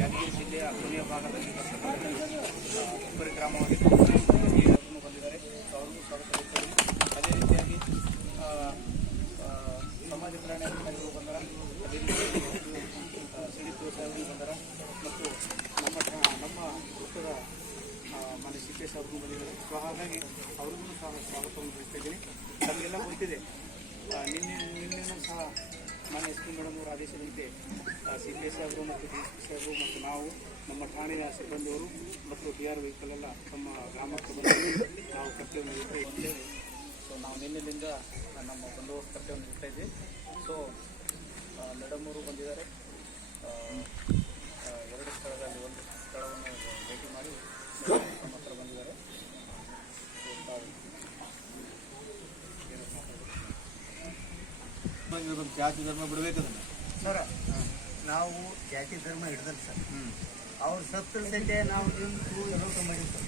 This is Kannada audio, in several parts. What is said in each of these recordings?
ಯಾದಗಿರಿ ಜಿಲ್ಲೆಯ ಕೊನೆಯ ಭಾಗದಲ್ಲಿ ಉಪರಿ ಗ್ರಾಮವಾಗಿ ಬಂದಿದ್ದಾರೆ. ಅವ್ರಿಗೂ ಸ್ವಾಗತ. ಅದೇ ರೀತಿಯಾಗಿ ಸಮಾಜ ಕಲ್ಯಾಣ ಇಲಾಖೆಗಳು ಬಂದರ, ಅದೇ ರೀತಿಯಾಗಿ ಸಿಡಿಪುರ ಸಾಹೇಬರು ಬಂದರ ಮತ್ತು ನಮ್ಮ ವೃತ್ತದ ಮಾನ್ಯ ಸಿದ್ದೇಶ್ ಅವರು ಬಂದಿದ್ದಾರೆ. ಸೊ ಹಾಗಾಗಿ ಅವ್ರಿಗೂ ಸಹ ಸ್ವಾಗತವನ್ನು ಬಯಸ್ತಾ ಇದ್ದೀನಿ. ನಮಗೆಲ್ಲ ಗೊತ್ತಿದೆ, ನಿನ್ನೆನೂ ಸಹ ಮಾನ್ಯ ಎಸ್ ಪಿ ಮೇಡಮ್ ಅವರ ಆದೇಶದಂತೆ ಸಿದ್ದೇಶ್ ಸಾಹೇಬರು ಮತ್ತು ಡಿ ಸಿ ಸಾಹೇಬರು ಮತ್ತು ನಾವು ನಮ್ಮ ಠಾಣೆಯ ಸಿಬ್ಬಂದಿಯವರು ಮತ್ತು PR ವೆಹಿಕಲ್ ಎಲ್ಲ ತಮ್ಮ ಗ್ರಾಮಕ್ಕೆ ಬಂದು ನಾವು ಕರ್ತವ್ಯವನ್ನು ನಿರ್ವಹಿಸ್ತಾ ಇದ್ದೇವೆ. ಸೊ ನಾವು ನಿನ್ನೆಯಿಂದ ನಮ್ಮ ಬಂದೋಬಸ್ತ್ ಕರ್ತವ್ಯವನ್ನು ನಿರ್ವಹಿಸ್ತಾ ಇದ್ದೀವಿ. ಸೊ ಮೇಡಮ್ ಅವರು ಬಂದಿದ್ದಾರೆ. ಎರಡು ಸ್ಥಳದಲ್ಲಿ ಒಂದು ಸ್ಥಳವನ್ನು ಭೇಟಿ ಮಾಡಿ ನಮ್ಮ ಹತ್ರ ಬಂದಿದ್ದಾರೆ. ಜಾತಿ ಧರ್ಮ ಬಿಡಬೇಕದನ್ನ ಸರ್, ನಾವು ಜಾತಿ ಧರ್ಮ ಹಿಡ್ದಲ್ಲ ಸರ್. ಅವ್ರ ಸತ್ತರ ಸಂತೆ ನಾವು ನಿಂತು ಎಲ್ಲೋ ಮಾಡಿವಿ ಸರ್.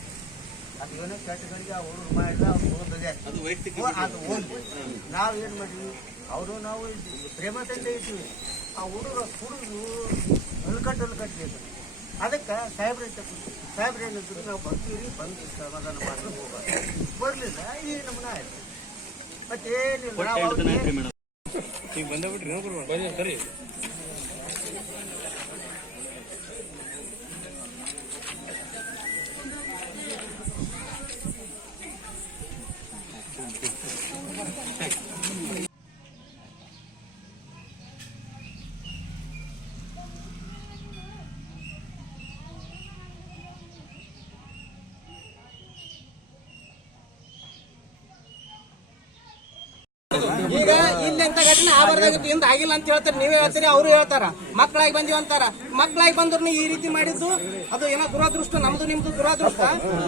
ಅದು ಏನೋ ಕೆಟ್ಟಗಳಿಗೆ ಅವರು ಮಾಡಿದ ಅವ್ರು ಹೋಗೋದೇ ಅದು ವೈಯಕ್ತಿಕ, ಅದು ಹೋಗಿ ನಾವು ಏನು ಮಾಡಿವಿ, ಅವರು ನಾವು ಪ್ರೇಮ ತಂದೆ ಇದ್ದೀವಿ. ಆ ಹುಡುಗ ಕುಡಿದು ಅಲ್ಕಟ್ಟಬೇಕು. ಅದಕ್ಕೆ ಸಾಹೇಬ್ರೇನಿದ್ರು ನಾವು ಬರ್ತೀವಿ, ಬಂದು ಸಮಾಧಾನ ಮಾಡಿ ಹೋಗೋದು. ಬರಲಿಲ್ಲ, ಈ ನಮ್ಮನ್ನ ಆಯ್ತು. ಮತ್ತೇನಿಲ್ಲ, ಈಗ ಬಂದ್ಬಿಟ್ರಿ ಬಂದ ಸರಿ. ಈಗ ಇಲ್ಲಿಂತ ಘಟನೆ ಆಗಬಾರ್ದಾಗಿತ್ತು, ಇಂದ ಆಗಿಲ್ಲ ಅಂತ ಹೇಳ್ತಾರೆ. ನೀವೇ ಹೇಳ್ತೀರಿ, ಅವರು ಹೇಳ್ತಾರ. ಮಕ್ಕಳಾಗಿ ಬಂದಿವ ಅಂತಾರ. ಮಕ್ಕಳಾಗಿ ಬಂದ್ರು ಈ ರೀತಿ ಮಾಡಿದ್ದು ಅದು ಏನೋ ದುರಾದೃಷ್ಟ. ನಮ್ದು ನಿಮ್ದು ದುರಾದೃಷ್ಟ.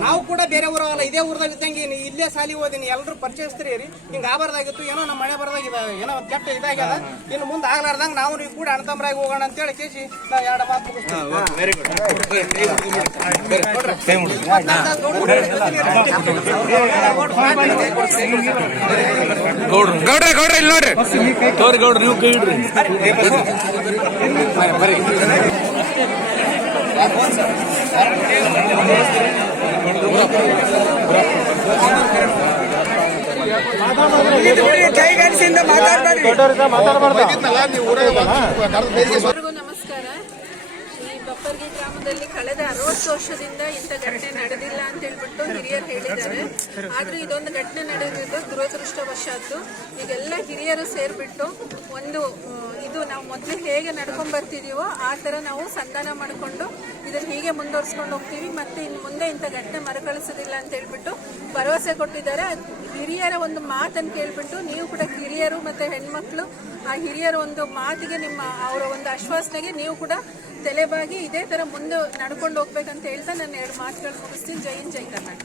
ನಾವು ಕೂಡ ಬೇರೆ ಊರಲ್ಲ, ಇದೇ ಊರದಾಗ ಇದ್ದಂಗೆ ಇಲ್ಲೇ ಸಾಲಿ ಓದಿನಿ, ಎಲ್ಲರೂ ಪರಿಚಯಿಸ್ತೀರಿ. ಹಿಂಗ ಆಗಬಾರ್ದಾಗಿತ್ತು. ಏನೋ ನಮ್ಮ ಮನೆ ಬರ್ದಾಗಿದೆ, ಏನೋ ಕೆಟ್ಟ ಇದಾಗ್ಯದ. ಇನ್ನು ಮುಂದೆ ಆಗ್ಲಾರ್ದಂಗ ನಾವು ನೀವು ಕೂಡ ಅಣ್ಣತಮ್ಮರಾಗಿ ಹೋಗೋಣ ಅಂತ ಹೇಳಿ ಕೇಸಿ ನಾವು ಎರಡು ಮಾತು ಮುಗಿಸ್ತೀವಿ. ಗೌಡ್ರೆ ಇಲ್ಲಿ ನೋಡ್ರಿ, ತೋರಿ ಗೌಡ್ರ ನೀವು ಕೈ ಇಡ್ರಿ. ನಮಸ್ಕಾರ. ಈ ಬಪ್ಪರ್ಗಿ ಗ್ರಾಮದಲ್ಲಿ ಕಳೆದ 60 ವರ್ಷದಿಂದ ಇಂಥ ಘಟನೆ ನಡೆದಿಲ್ಲ ಅಂತ ಹೇಳ್ಬಿಟ್ಟು ಹಿರಿಯರು ಹೇಳಿದ್ದಾರೆ. ಆದ್ರೂ ಇದೊಂದು ಘಟನೆ ನಡೆದಿದ್ದು ದುರದೃಷ್ಟವಶಾತ್ತು. ಈಗೆಲ್ಲ ಹಿರಿಯರು ಸೇರ್ಬಿಟ್ಟು ಒಂದು ಇದು ನಾವು ಮೊದಲು ಹೇಗೆ ನಡ್ಕೊಂಡ್ ಬರ್ತಿದೀವೋ ಆ ತರ ನಾವು ಸಂಧಾನ ಮಾಡಿಕೊಂಡು ಇದನ್ನ ಹೀಗೆ ಮುಂದುವರ್ಸ್ಕೊಂಡು ಹೋಗ್ತೀವಿ. ಮತ್ತೆ ಇನ್ನು ಮುಂದೆ ಇಂಥ ಘಟನೆ ಮರುಕಳಿಸೋದಿಲ್ಲ ಅಂತ ಹೇಳ್ಬಿಟ್ಟು ಭರವಸೆ ಕೊಟ್ಟಿದ್ದಾರೆ. ಹಿರಿಯರ ಒಂದು ಮಾತನ್ನು ಕೇಳ್ಬಿಟ್ಟು ನೀವು ಕೂಡ ಹಿರಿಯರು ಮತ್ತೆ ಹೆಣ್ಮಕ್ಳು ಆ ಹಿರಿಯರ ಒಂದು ಮಾತಿಗೆ, ನಿಮ್ಮ ಅವರ ಒಂದು ಆಶ್ವಾಸನೆಗೆ ನೀವು ಕೂಡ ತಲೆಬಾಗಿ ಇದೇ ತರ ಮುಂದೆ ನಡ್ಕೊಂಡು ಹೋಗ್ಬೇಕಂತ ಹೇಳ್ತಾ ನಾನು 2 ಮಾತುಗಳು ಮುಗಿಸ್ತೀನಿ. ಜೈ ಹಿಂದ್, ಜೈ ಕರ್ನಾಟಕ.